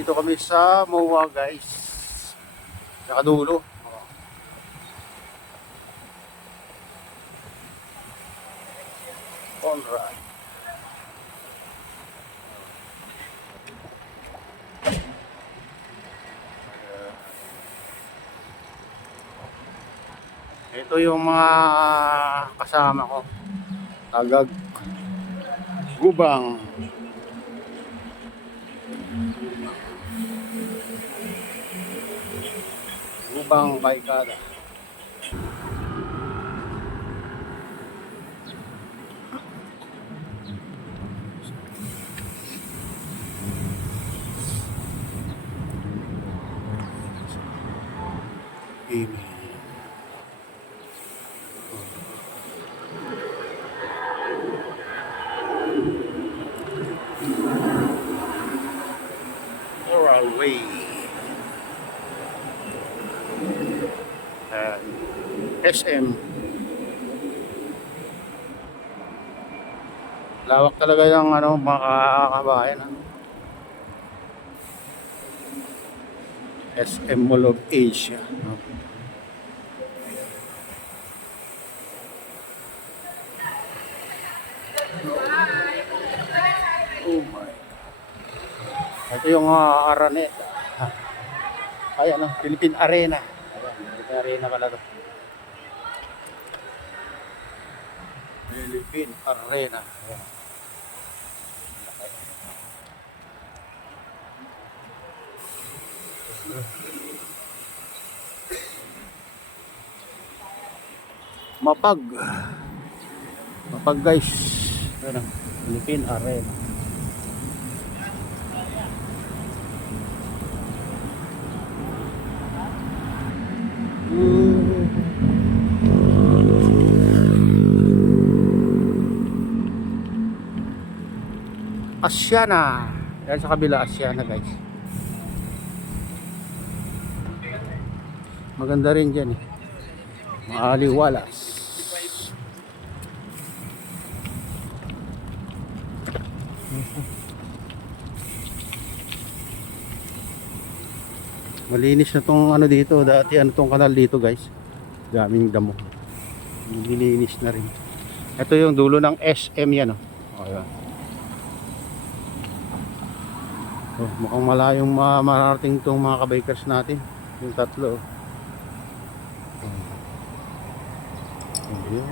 Dito kami sa MOA guys. Nakadulo. Conrad. Ito yung mga kasama ko. Tagag Gubang. Gubang Baykada. Amen. Oral Way. SM. Lawak talaga yung mga kabayan. SM Mall of Asia. Oh my. Ito yung Araneta. Ay Philippine Arena. Philippine Arena pala to. Philippine Arena. Ayan. Mapag guys. Ayan, Philippine Arena. Asiana. Yan sa kabila, Asiana guys. Maganda rin dyan eh. Maaliwalas. Malinis na tong dito. Dati tong kanal dito guys. Daming damo. Nilinis na rin. Ito yung dulo ng SM yan oh. Ayan. Oh, mukhang malayong mararating tong mga kabikers natin. Yung tatlo. Ayan.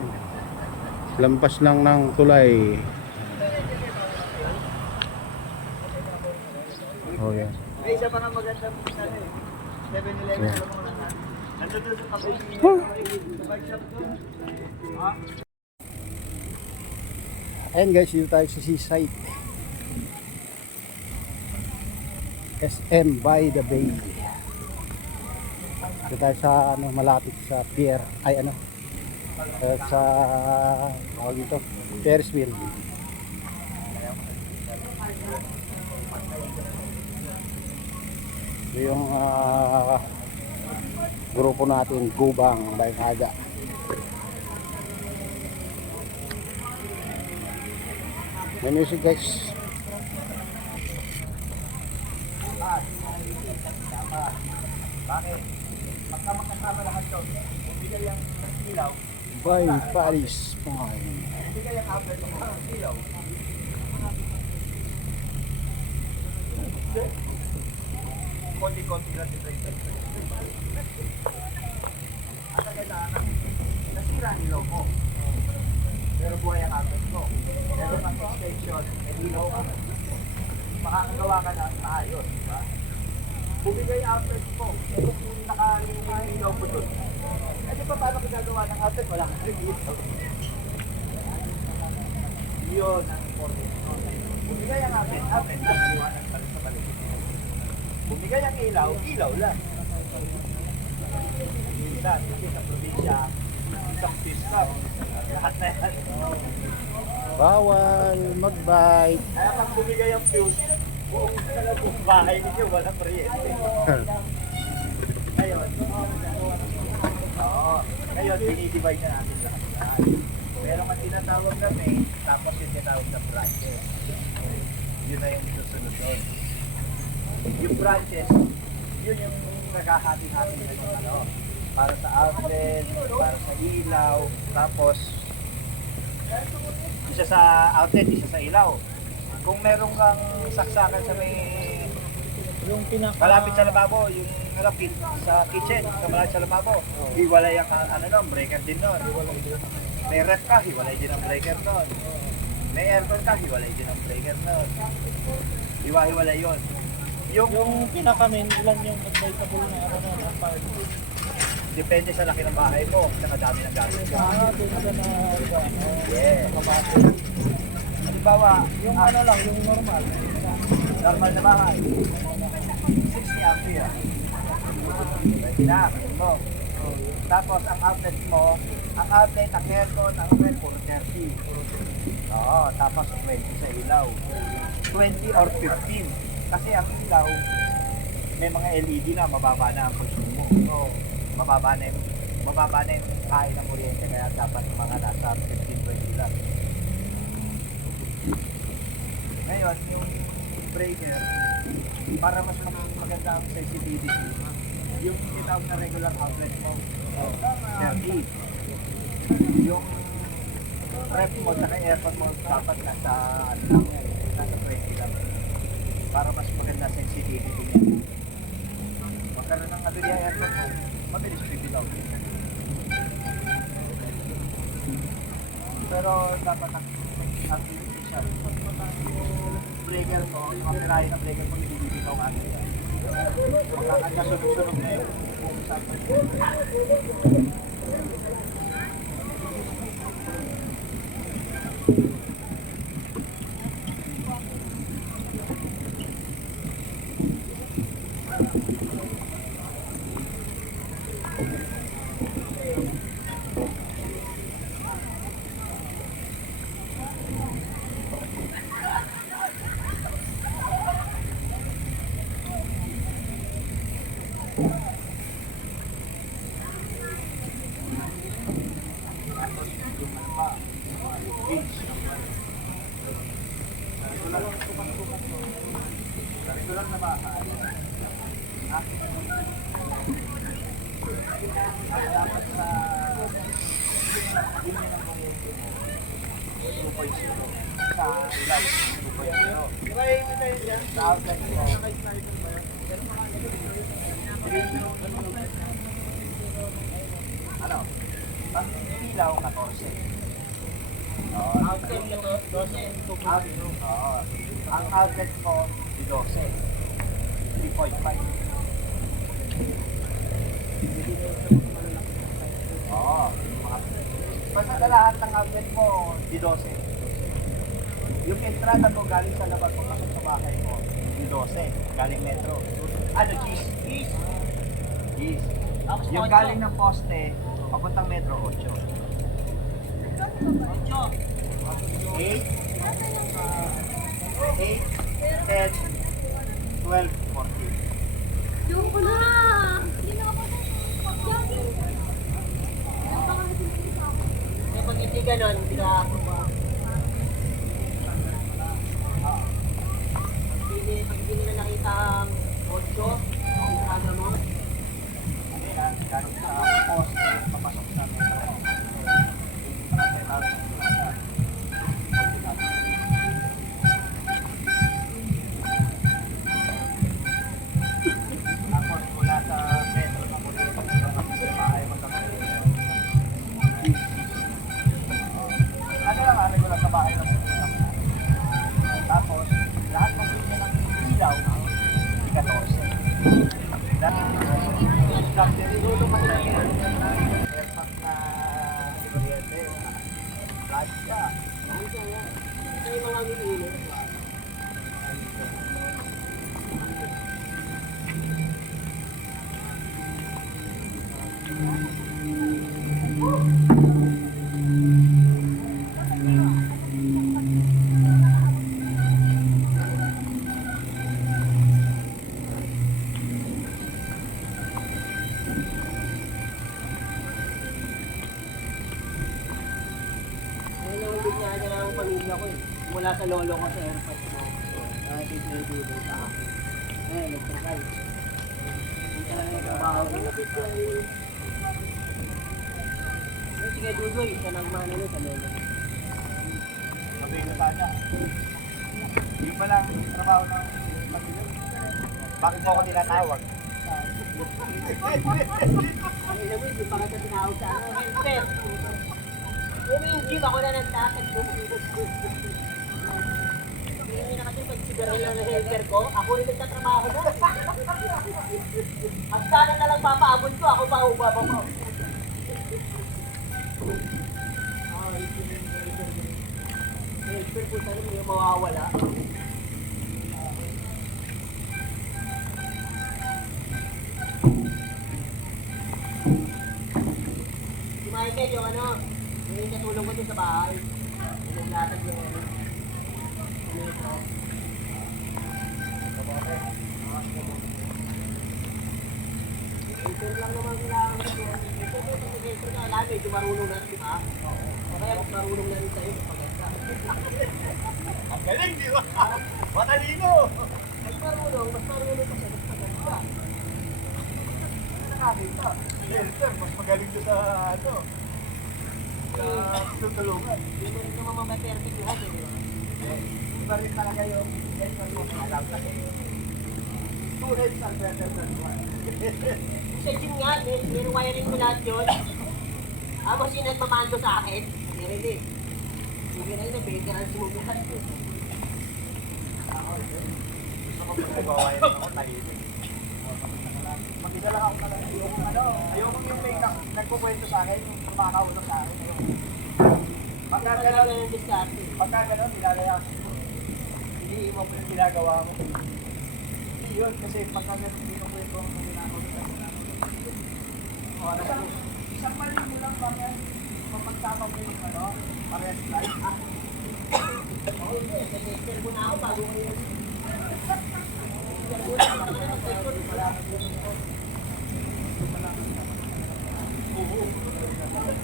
Lampas lang ng tulay. Oh yan. May isa pa nga magandang 7-Eleven alam mo na. Nandun doon sa kapay niya. Bike shop doon. Ayan guys, dito tayo sa seaside. SM by the Bay. Dito tayo sa malapit sa pier. Ay sa dito, Ferris wheel. Ito yung grupo natin, Gubang Baykada. May music guys. Bakit? Pagka makasama lahat doon, bumigay ang ilaw. By Paris Point. Bumigay ang outlet ng ilaw. Konti-konti lang dito. At kailangan nasira ang ilaw mo. Pero buhay ang outlet mo. Pero ang extension, ilaw ka. Makakagawa ka na maayos, di ba? Bumigay outlet mo. Pero kung naka-ilaw mo doon. Eh di ba paano ginagawa ng outlet? Wala kang ilaw. Yun ang important. Bumigay ang outlet na maliwanag pa rin sa paligid. Bumigay ang ilaw, ilaw lang. Minsan, kasi sa probinsya, isang system. Lahat na yan. Bawal mag-bike. Kaya pag bumigay ang fuse, buong bahay ninyo, walang kuryente. Ngayon, dinidivide na natin lahat. Pero ang tinatawag na main, tapos yung tinatawag na branches. Yun na yung susunod doon. Yung branches, yun yung naghahati-hati na yung ano, para sa outlet, para sa ilaw, tapos isa sa outlet, isa sa ilaw. Kung meron kang saksakan sa may Yung pinaka... malapit sa lababo, yung ano, sa kitchen, sa malapit sa lababo, hiwalay ang ano nun, breaker din nun. May ref ka, hiwalay din ang breaker nun. May aircon ka, hiwalay din ang breaker nun. Hiwa-hiwalay yun. Yung pinaka main, ilan yung advisable na ano na part? Depende sa laki ng bahay mo, sa dami ng gamit mo. Dun sa na... Yeah. Kabate. Halimbawa, Yung ano lang, yung normal. normal na bahay, 60 ampere. Pwede na, pwede mo. Tapos ang outlet mo, ang outlet, ang aircon, ang outlet, puro 30. Oo, tapos 20 sa ilaw. 20 or 15. Kasi ang ilaw, may mga LED na, mababa na ang konsumo. So, mababa na yung kain ng kuryente, kaya dapat mga nasa 15-20 lang. Ngayon, yung breaker, para mas maganda ang sensitivity, yung tinawag na regular outlet mo, 30. Yung ref mo at aircon mo, dapat nasa, ano lang yan, nasa 20 lang. Para mas maganda sensitivity niya. Magkaroon ng aberya aircon mo, mabilis bibilaw. Pero dapat ang siya, breaker mo, kapirahin ng breaker mo, nililibitaw nga nila. Magkakagasunog-sunog na yung kung saan. Ano? Ang ilaw, 14. Outlet yung 12. Oo. Ang outlet mo, 12. 3.5. Oo. Basta lahat ng outlet mo, 12. Yung entrada mo galing sa labas mo, pasok sa bahay mo, 12. Galing metro. Ano, cheese? Cheese. Yung galing ng poste, papuntang metro, 8. 8, 10, 12, 14. Yung ko na! Pag hindi ganon, hindi ka pag hindi nila nakita ang 8, ang entrada mo, Hindi na, galing sa poste, papasok sa metro. Tapos mula sa metro na muli sa bahay mo sa ano lang, ano ko lang sa bahay lang. Tapos, lahat ng linya ng ilaw, 14. Dahil dulo pa nila airpack na kuryente, flash ka. ito yung mga umiinom. Ayun ang binyaga ng pamilya ko eh. Mula sa lolo ko sa airport ko. Kahit ito yung dulo sa akin. Ayun, matagal. Hindi talaga nagtrabaho. Sige, Dudoy, siya nang manalo sa lolo. Sabi ko sana. Yung palang trabaho ng pamilya. Bakit mo ako tinatawag? Ay, alam mo, hindi pa kita tinawag sa ano, helper. Yung jeep, ako na nagtatag ko. Hindi na kasi pag-sigaral lang ng helper ko, ako rin nagtatrabaho na. At sana na lang papaabot ko, ako pa ubaba mo. Helper po sana may mawawala. Si Michael, yung ano, yung katulong ko dun sa bahay. Yung naglatag yung ano. Helper lang naman kailangan ko. Helper ka lang, medyo marunong na, di ba? O kaya mas marunong na rin sa'yo, maganda. Ang galing, di ba? Matalino! Mas marunong ka siya, mas maganda. Nakakita. Sir, mas magaling ko sa ano. Sa tutulungan. Hindi mo rin naman ma-perfect lahat, eh, di ba? Iba rin talaga yung helper mo. Alam kasi two heads are better than one. Sa gym nga, nirewiring ko lahat yun. Tapos yung nagmamando sa akin, narinig. Sige na yun, veteran sumubukan ko. Gusto ko pag nagawain ako, tahimik. Mag-isa lang ako talaga. Ayoko yung may nagkukwento sa akin, yung kumakausap sa akin. Pagka Talaga gano'n, yung diskarte. nilalaya ko. Hindi mo po yung ginagawa mo. Hindi yun, kasi pagka gano'n, kinukwento ko yung ginagawa ko. Isang mali mo lang bakit mapagsama mo yung parehas life. Oo, hindi. Kasi servo na ako bago ko yun. Servo na ako.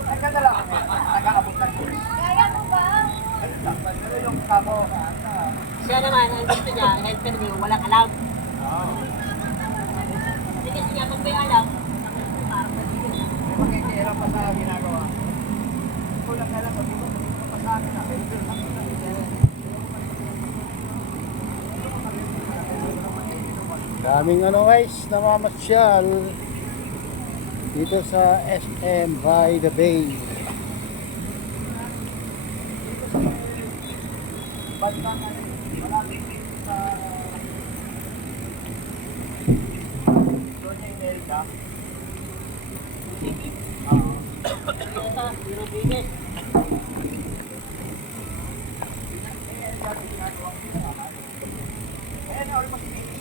Ay, ganda lang kami. Nag-aabot ng course. Kaya mo ba? Ayun lang. Pero yung kamo, Siya naman, ang gusto niya, helper niya, walang alam. Hindi kasi nga, pag may alam, parang magiging. may makikialam pa sa ginagawa. Kulang ka lang, sabi mo, pa sa akin na. Daming ano guys, namamasyal dito sa SM by the Bay. Basta ka, malapit dito sa Doña Imelda. Hindi sa Zero Business. Ayan, almost finished.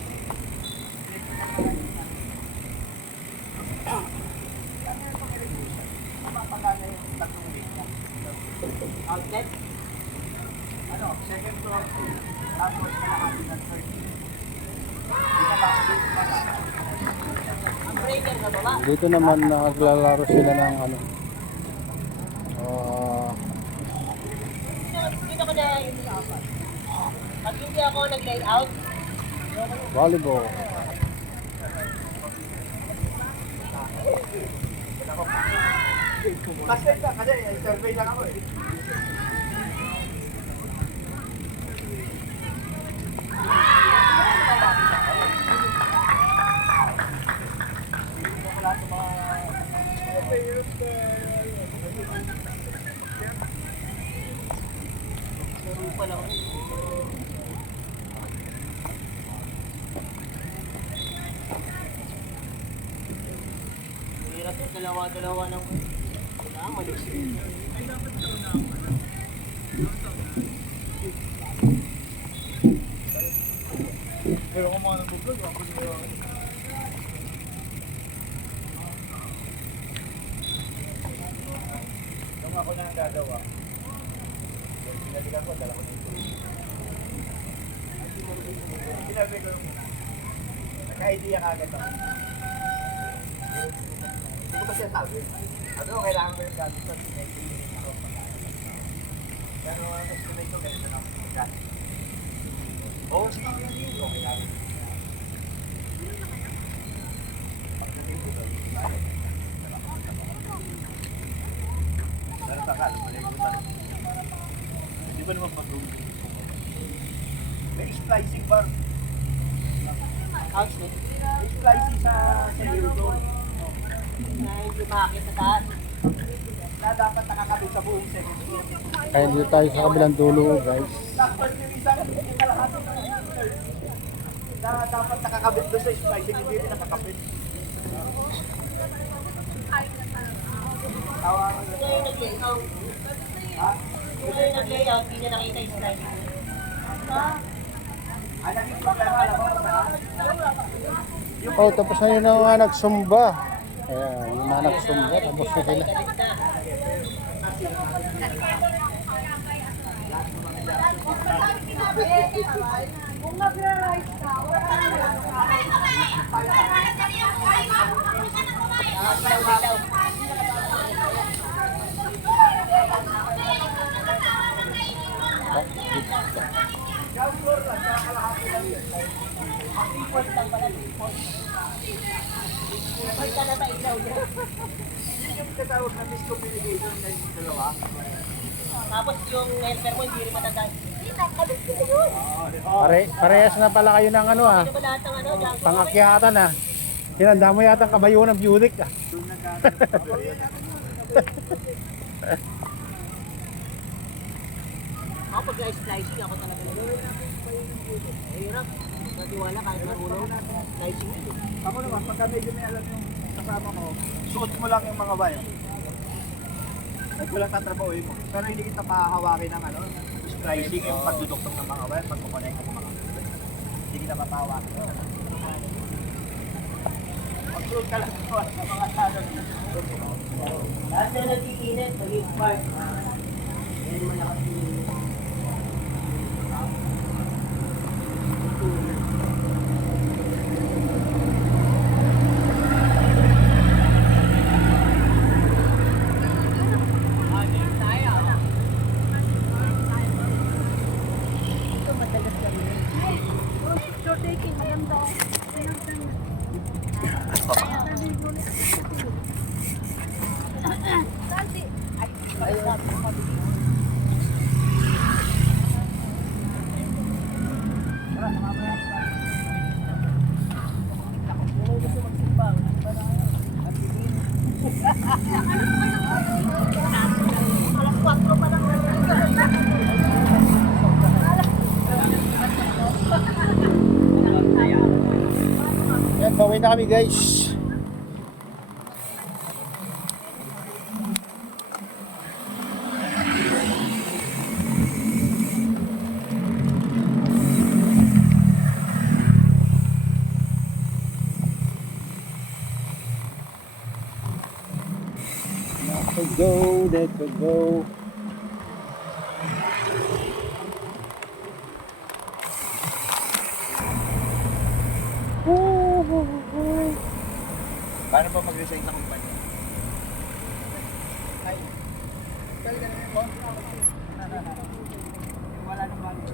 Outlet. Second floor, tapos kalahati ng third. Ang breaker na baba. Dito naman naglalaro sila ng ano. Dito ko na yung usapan. Pag hindi ako nag-line out, Volleyball. Kasi survey lang ako eh. laro pa lang. Hirap yung dalawa-dalawa ng malis. Pero kung mga nag-vlog, ako nagawa. Kung ako na ang gagawa, pinalikan ko, dala ko dito. Sinabi ko yung nagka-idea ka agad ako. Hindi ko pa siya sabi. Ano, kailangan ko yung gamit sa pinag-iinit ko. Pero ang estimate ko, ganito na ako. Oo, sige, okay lang. Pero takal, maligo tayo. Hindi ba naman pag-uwi? May splicing bar. Ouch, no? May splicing sa zero. Na hindi makakita sa taas. Na dapat nakakabit sa buong second floor. Kaya dito tayo sa kabilang dulo guys. Sakto yung isang hindi kalahati ng na dapat nakakabit doon sa splicing, hindi rin nakakabit. Tawagan Ito yung nag-layout. ha? Ito yung nag-layout, hindi na nakita yung slide. Ang naging problema, alam mo, Oh, tapos na yun ang mga nagsumba. Ayan, yung mga nagsumba, tapos na sila. Kung mag-rise ka, wala yun yung katawag na miscommunication na yung dalawa. Tapos yung helper mo hindi rin matanda. Parehas na pala kayo ng ano ah. Ano ba lahat ng ano? Dyan? Pangakyatan ah. Tinanda mo yata ang kabayo ng Buick ah. Doon nagkakaroon. Ako pag slicing ako talaga nalulog. Hirap. Natiwala kahit marunong. Slicing yun. Ako naman, pagka medyo may alam yung kasama ko, suot mo lang yung mga wire. Ay, walang tatrabahoin mo. Pero hindi kita pahahawakin ng ano, splicing, yung pagduduktong ng mga wire, pagkukonect ng mga wire. Hindi kita papahawakin. Pag-suot ka lang sa mga salon. Lahat na nag-iinit, maging spark. Yan malakas yung You're taking maganda. Yan, bawi na kami guys. Let it go. Paano ba mag-resign sa kumpanya? Ay, talaga naman po. Wala nang bago.